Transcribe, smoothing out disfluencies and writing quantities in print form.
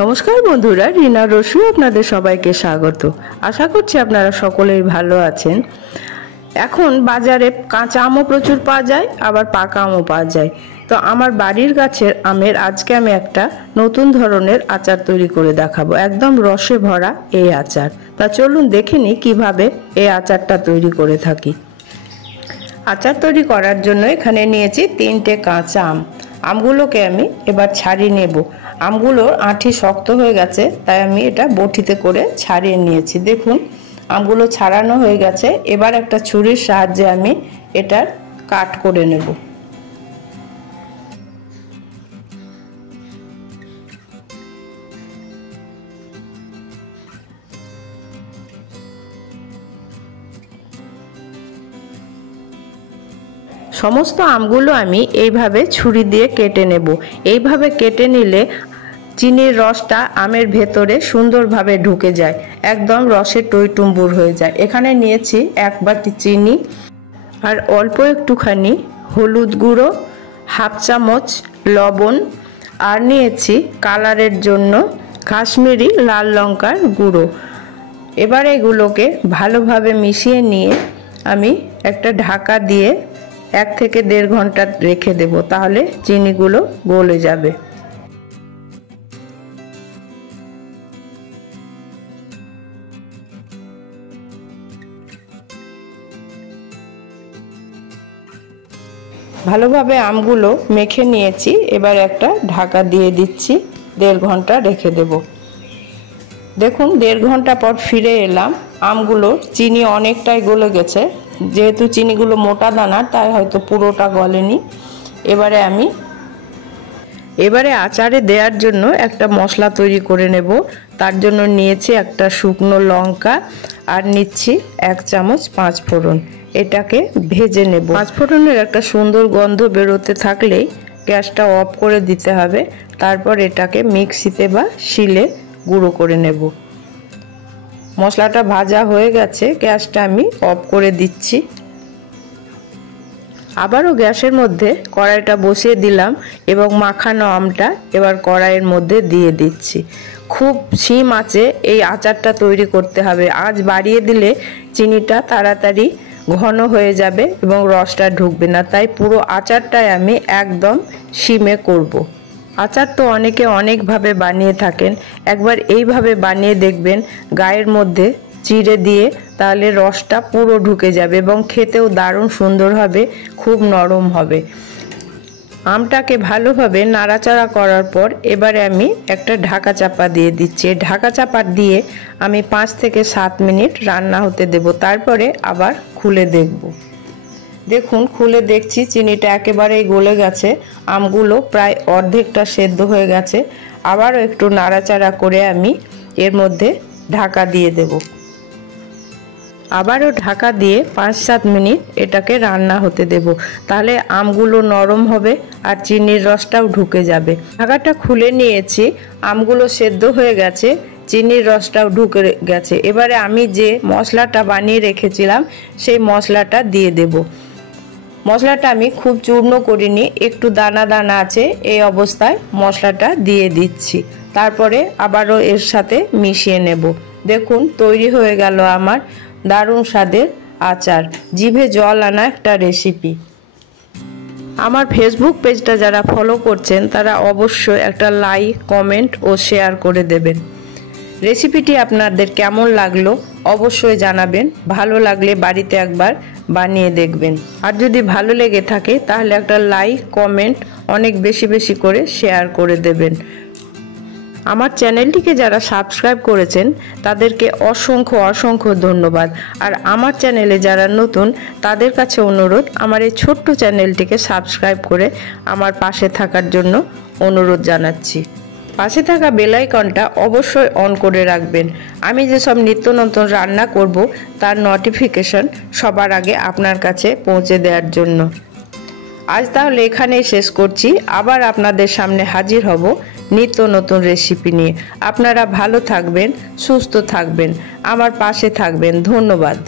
নমস্কার বন্ধুরা, রিনা রসু আপনাদের সবাইকে স্বাগত। আশা করছি আপনারা সকলেই ভালো আছেন। এখন বাজারে কাঁচা আমও প্রচুর পাওয়া যায়, আবার পাকা আমও পাওয়া যায়। তো আমার বাড়ির গাছের আমের আজকে আমি একটা নতুন ধরনের আচার তৈরি করে দেখাবো, একদম রসে ভরা এই আচার। তা চলুন দেখে নিই কীভাবে এই আচারটা তৈরি করে থাকি। আচার তৈরি করার জন্য এখানে নিয়েছি 3টে কাঁচা আম। আমগুলোকে আমি এবার ছাড়িয়ে নেব। আমগুলোর আঁটি শক্ত হয়ে গেছে, তাই আমি এটা বটিতে করে ছাড়িয়ে নিয়েছি। দেখুন আমগুলো ছাড়ানো হয়ে গেছে। এবার একটা ছুরির সাহায্যে আমি এটার কাট করে নেব। সমস্ত আমগুলো আমি এইভাবে ছুরি দিয়ে কেটে নেব। এইভাবে কেটে নিলে চিনির রসটা আমের ভেতরে সুন্দরভাবে ঢুকে যায়, একদম রসে টইটুম্বুর হয়ে যায়। এখানে নিয়েছি 1 বাটি চিনি, আর অল্প একটুখানি হলুদ গুঁড়ো, 1/2 চামচ লবণ, আর নিয়েছি কালারের জন্য কাশ্মীরি লাল লঙ্কার গুঁড়ো। এবার এগুলোকে ভালোভাবে মিশিয়ে নিয়ে আমি একটা ঢাকা দিয়ে 1 থেকে 1.5 ঘন্টা রেখে দেব, তাহলে চিনিগুলো গলে যাবে। ভালোভাবে আমগুলো মেখে নিয়েছি, এবার একটা ঢাকা দিয়ে দিচ্ছি, 1.5 ঘন্টা রেখে দেব। দেখুন 1.5 ঘন্টা পর ফিরে এলাম। আমগুলোর চিনি অনেকটাই গলে গেছে, যেহেতু চিনিগুলো মোটা দানার তাই হয়তো পুরোটা গলেনি। এবারে আচারে দেওয়ার জন্য একটা মশলা তৈরি করে নেব। তার জন্য নিয়েছি একটা শুকনো লঙ্কা, আর নিচ্ছি 1 চামচ 5 ফোড়ন। এটাকে ভেজে নেব। 5 ফোড়নের একটা সুন্দর গন্ধ বেরোতে থাকলেই গ্যাসটা অফ করে দিতে হবে। তারপর এটাকে মিক্সিতে বা শিলে গুঁড়ো করে নেব। মশলাটা ভাজা হয়ে গেছে, গ্যাসটা আমি অফ করে দিচ্ছি। আবারও গ্যাসের মধ্যে কড়াইটা বসিয়ে দিলাম এবং মাখানো আমটা এবার কড়াইয়ের মধ্যে দিয়ে দিচ্ছি। খুব সিম আঁচে এই আচারটা তৈরি করতে হবে। আঁচ বাড়িয়ে দিলে চিনিটা তাড়াতাড়ি ঘন হয়ে যাবে এবং রসটা ঢুকবে না, তাই পুরো আচারটাই আমি একদম সিমে করব। আচার তো অনেকে অনেকভাবে বানিয়ে থাকেন, একবার এইভাবে বানিয়ে দেখবেন, গায়ের মধ্যে চিড়ে দিয়ে, তাহলে রসটা পুরো ঢুকে যাবে এবং খেতেও দারুণ সুন্দর হবে, খুব নরম হবে। আমটাকে ভালোভাবে নাড়াচাড়া করার পর এবারে আমি একটা ঢাকা চাপা দিয়ে দিচ্ছি। ঢাকা চাপা দিয়ে আমি 5 থেকে 7 মিনিট রান্না হতে দেব, তারপরে আবার খুলে দেখব। দেখুন খুলে দেখছি চিনিটা একেবারেই গলে গেছে, আমগুলো প্রায় অর্ধেকটা সেদ্ধ হয়ে গেছে। আবারও একটু নাড়াচাড়া করে আমি এর মধ্যে ঢাকা দিয়ে দেব। আবারও ঢাকা দিয়ে 5-7 মিনিট এটাকে রান্না হতে দেব, তাহলে আমগুলো নরম হবে আর চিনির রসটাও ঢুকে যাবে। ঢাকাটা খুলে নিয়েছি, আমগুলো সেদ্ধ হয়ে গেছে, চিনির রসটাও ঢুকে গেছে। এবারে আমি যে মশলাটা বানিয়ে রেখেছিলাম সেই মশলাটা দিয়ে দেব। মশলাটা আমি খুব চূর্ণ করিনি, একটু দানা দানা আছে, এই অবস্থায় মশলাটা দিয়ে দিচ্ছি। তারপরে আবারও এর সাথে মিশিয়ে নেব। দেখুন তৈরি হয়ে গেল আমার দারুণ স্বাদের আচার, জিভে জল আনা একটা রেসিপি। আমার ফেসবুক পেজটা যারা ফলো করছেন তারা অবশ্যই একটা লাইক, কমেন্ট ও শেয়ার করে দেবেন। রেসিপিটি আপনাদের কেমন লাগলো অবশ্যই জানাবেন। ভালো লাগলে বাড়িতে একবার বানিয়ে দেখবেন, আর যদি ভালো লেগে থাকে তাহলে একটা লাইক, কমেন্ট অনেক বেশি বেশি করে শেয়ার করে দেবেন। আমার চ্যানেলটিকে যারা সাবস্ক্রাইব করেছেন তাদেরকে অসংখ্য অসংখ্য ধন্যবাদ। আর আমার চ্যানেলে যারা নতুন তাদের কাছে অনুরোধ, আমার এই ছোট্ট চ্যানেলটিকে সাবস্ক্রাইব করে আমার পাশে থাকার জন্য অনুরোধ জানাচ্ছি। পাশে থাকা বেল আইকনটা অবশ্যই অন করে রাখবেন। আমি যেসব নিত্য নতুন রান্না করব তার নোটিফিকেশন সবার আগে আপনার কাছে পৌঁছে দেওয়ার জন্য। আজ তাহলে এখানেই শেষ করছি, আবার আপনাদের সামনে হাজির হব নিত্য নতুন রেসিপি নিয়ে। আপনারা ভালো থাকবেন, সুস্থ থাকবেন, আমার পাশে থাকবেন। ধন্যবাদ।